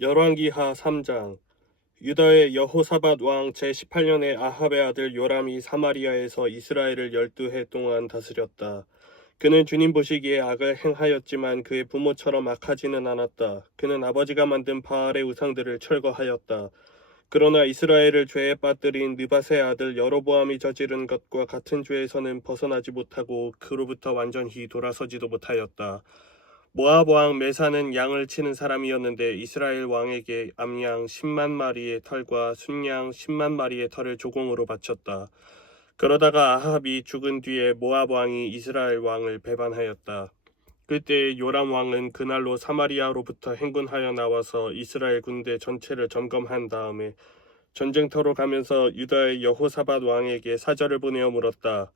열왕기하 3장 유다의 여호사밧 왕 제18년에 아합의 아들 요람이 사마리아에서 이스라엘을 12해 동안 다스렸다. 그는 주님 보시기에 악을 행하였지만 그의 부모처럼 악하지는 않았다. 그는 아버지가 만든 바알의 우상들을 철거하였다. 그러나 이스라엘을 죄에 빠뜨린 느바세 아들 여로보암이 저지른 것과 같은 죄에서는 벗어나지 못하고 그로부터 완전히 돌아서지도 못하였다. 모압 왕 메사는 양을 치는 사람이었는데 이스라엘 왕에게 암양 10만 마리의 털과 순양 10만 마리의 털을 조공으로 바쳤다. 그러다가 아합이 죽은 뒤에 모압 왕이 이스라엘 왕을 배반하였다. 그때 요람 왕은 그날로 사마리아로부터 행군하여 나와서 이스라엘 군대 전체를 점검한 다음에 전쟁터로 가면서 유다의 여호사밧 왕에게 사절을 보내어 물었다.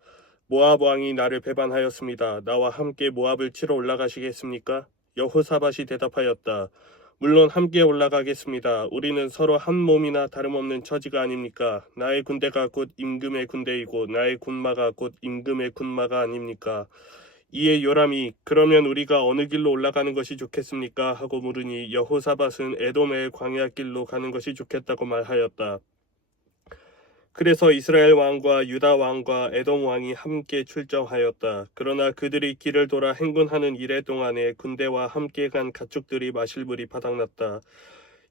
모압 왕이 나를 배반하였습니다. 나와 함께 모압을 치러 올라가시겠습니까? 여호사밧이 대답하였다. 물론 함께 올라가겠습니다. 우리는 서로 한 몸이나 다름없는 처지가 아닙니까? 나의 군대가 곧 임금의 군대이고 나의 군마가 곧 임금의 군마가 아닙니까? 이에 요람이 그러면 우리가 어느 길로 올라가는 것이 좋겠습니까? 하고 물으니 여호사밧은 에돔의 광야 길로 가는 것이 좋겠다고 말하였다. 그래서 이스라엘 왕과 유다 왕과 에돔 왕이 함께 출정하였다. 그러나 그들이 길을 돌아 행군하는 이래 동안에 군대와 함께 간 가축들이 마실 물이 바닥났다.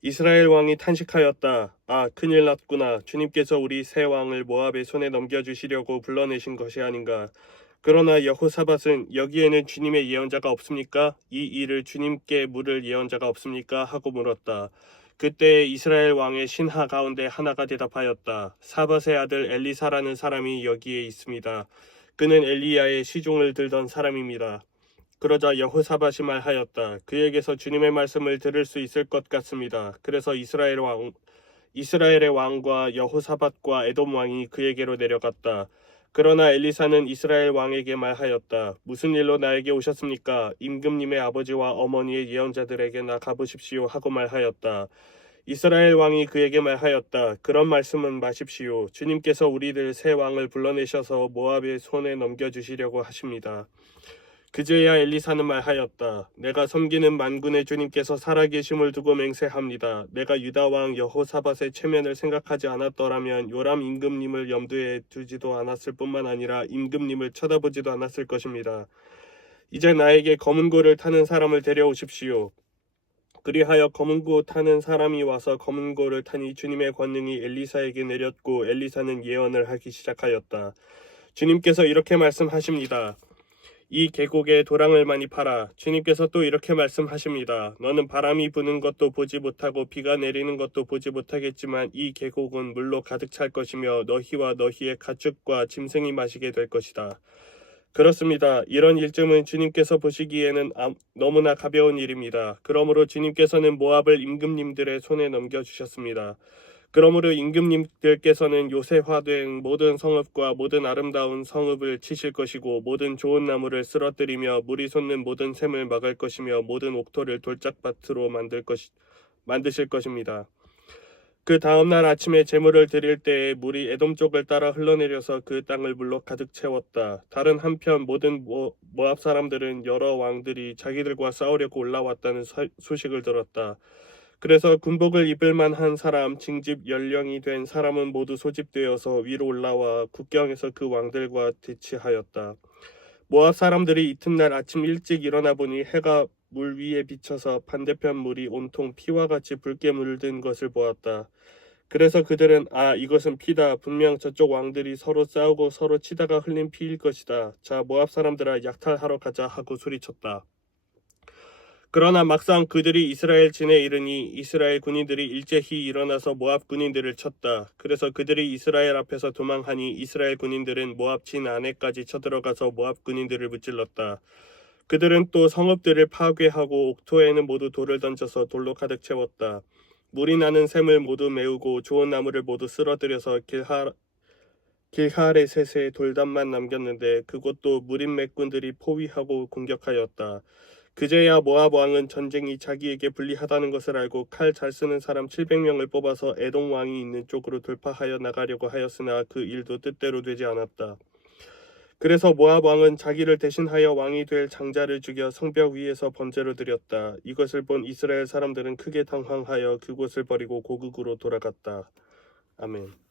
이스라엘 왕이 탄식하였다. 아, 큰일 났구나. 주님께서 우리 새 왕을 모압의 손에 넘겨주시려고 불러내신 것이 아닌가. 그러나 여호사밧은 여기에는 주님의 예언자가 없습니까? 이 일을 주님께 물을 예언자가 없습니까? 하고 물었다. 그때 이스라엘 왕의 신하 가운데 하나가 대답하였다. 사밧의 아들 엘리사라는 사람이 여기에 있습니다. 그는 엘리야의 시종을 들던 사람입니다. 그러자 여호사밧이 말하였다. 그에게서 주님의 말씀을 들을 수 있을 것 같습니다. 그래서 이스라엘 왕 이스라엘의 왕과 여호사밧과 에돔 왕이 그에게로 내려갔다. 그러나 엘리사는 이스라엘 왕에게 말하였다. 무슨 일로 나에게 오셨습니까? 임금님의 아버지와 어머니의 예언자들에게 나 가보십시오 하고 말하였다. 이스라엘 왕이 그에게 말하였다. 그런 말씀은 마십시오. 주님께서 우리들 새 왕을 불러내셔서 모압의 손에 넘겨주시려고 하십니다. 그제야 엘리사는 말하였다. 내가 섬기는 만군의 주님께서 살아계심을 두고 맹세합니다. 내가 유다 왕 여호사밧의 체면을 생각하지 않았더라면 요람 임금님을 염두에 두지도 않았을 뿐만 아니라 임금님을 쳐다보지도 않았을 것입니다. 이제 나에게 검은 고를 타는 사람을 데려오십시오. 그리하여 검은 고 타는 사람이 와서 검은 고를 타니 주님의 권능이 엘리사에게 내렸고 엘리사는 예언을 하기 시작하였다. 주님께서 이렇게 말씀하십니다. 이 계곡에 도랑을 많이 팔아 주님께서 또 이렇게 말씀하십니다. 너는 바람이 부는 것도 보지 못하고 비가 내리는 것도 보지 못하겠지만 이 계곡은 물로 가득 찰 것이며 너희와 너희의 가축과 짐승이 마시게 될 것이다. 그렇습니다. 이런 일쯤은 주님께서 보시기에는 아- 너무나 가벼운 일입니다. 그러므로 주님께서는 모압을 임금님들의 손에 넘겨주셨습니다. 그러므로 임금님들께서는 요새 화된 모든 성읍과 모든 아름다운 성읍을 치실 것이고 모든 좋은 나무를 쓰러뜨리며 물이 솟는 모든 샘을 막을 것이며 모든 옥토를 돌짝밭으로 만들 것이 만드실 것입니다. 그 다음 날 아침에 제물을 드릴 때에 물이 에돔 쪽을 따라 흘러내려서 그 땅을 물로 가득 채웠다. 다른 한편 모든 모, 모압 사람들은 여러 왕들이 자기들과 싸우려고 올라왔다는 사- 소식을 들었다. 그래서 군복을 입을 만한 사람, 징집 연령이 된 사람은 모두 소집되어서 위로 올라와 국경에서 그 왕들과 대치하였다. 모압 사람들이 이튿날 아침 일찍 일어나 보니 해가 물 위에 비쳐서 반대편 물이 온통 피와 같이 붉게 물든 것을 보았다. 그래서 그들은 아 이것은 피다 분명 저쪽 왕들이 서로 싸우고 서로 치다가 흘린 피일 것이다. 자 모압 사람들아 약탈하러 가자 하고 소리쳤다. 그러나 막상 그들이 이스라엘 진에 이르니 이스라엘 군인들이 일제히 일어나서 모압 군인들을 쳤다. 그래서 그들이 이스라엘 앞에서 도망하니 이스라엘 군인들은 모압 진 안에까지 쳐들어가서 모압 군인들을 무찔렀다. 그들은 또 성읍들을 파괴하고 옥토에는 모두 돌을 던져서 돌로 가득 채웠다. 물이 나는 샘을 모두 메우고 좋은 나무를 모두 쓸어들여서 길하 길하레셋에 돌담만 남겼는데 그곳도 무린 맥군들이 포위하고 공격하였다. 그제야 모압 왕은 전쟁이 자기에게 불리하다는 것을 알고 칼 잘 쓰는 사람 700명을 뽑아서 에돔 왕이 있는 쪽으로 돌파하여 나가려고 하였으나 그 일도 뜻대로 되지 않았다. 그래서 모압 왕은 자기를 대신하여 왕이 될 장자를 죽여 성벽 위에서 번제로 드렸다. 이것을 본 이스라엘 사람들은 크게 당황하여 그곳을 버리고 고국으로 돌아갔다. 아멘.